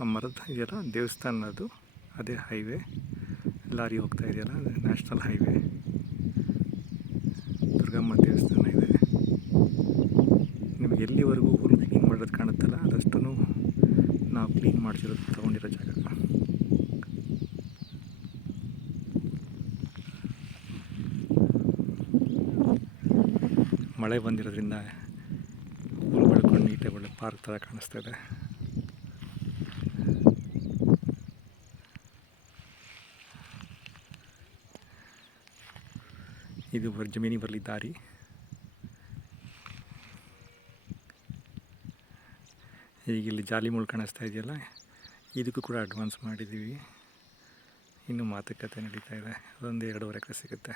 ಆ ಮರದ ಇದೆಯಲ್ಲ ದೇವಸ್ಥಾನದ್ದು ಅದೇ ಹೈವೇ ಲಾರಿ ಹೋಗ್ತಾ ಇದೆಯಲ್ಲ ನ್ಯಾಷನಲ್ ಹೈವೇ ದುರ್ಗಮ್ಮ ದೇವಸ್ಥಾನ ಇದೆ. ನಿಮಗೆ ಎಲ್ಲಿವರೆಗೂ ಹುಲ್ ಕ್ಲೀನ್ ಮಾಡೋದು ಕಾಣುತ್ತಲ್ಲ ಅದಷ್ಟು ನಾವು ಕ್ಲೀನ್ ಮಾಡಿಸಿರೋದು ತೊಗೊಂಡಿರೋ ಜಾಗ. ಮಳೆ ಬಂದಿರೋದ್ರಿಂದ ಬೆಳ್ಕೊಂಡು ನೀಟಾಗಿ ಒಳ್ಳೆ ಪಾರ್ಕ್ ಥರ ಕಾಣಿಸ್ತಾ ಇದೆ. ಇದು ಜಮೀನಿಗೆ ಬರಲಿ ದಾರಿ. ಈಗ ಇಲ್ಲಿ ಜಾಲಿ ಮುಳ್ಳು ಕಾಣಿಸ್ತಾ ಇದೆಯಲ್ಲ, ಇದಕ್ಕೂ ಕೂಡ ಅಡ್ವಾನ್ಸ್ ಮಾಡಿದ್ದೀವಿ. ಇನ್ನೂ ಮಾತುಕತೆ ನಡೀತಾ ಇದೆ. ಅದೊಂದು ಎರಡೂವರೆ ಎಕರೆ ಸಿಗುತ್ತೆ.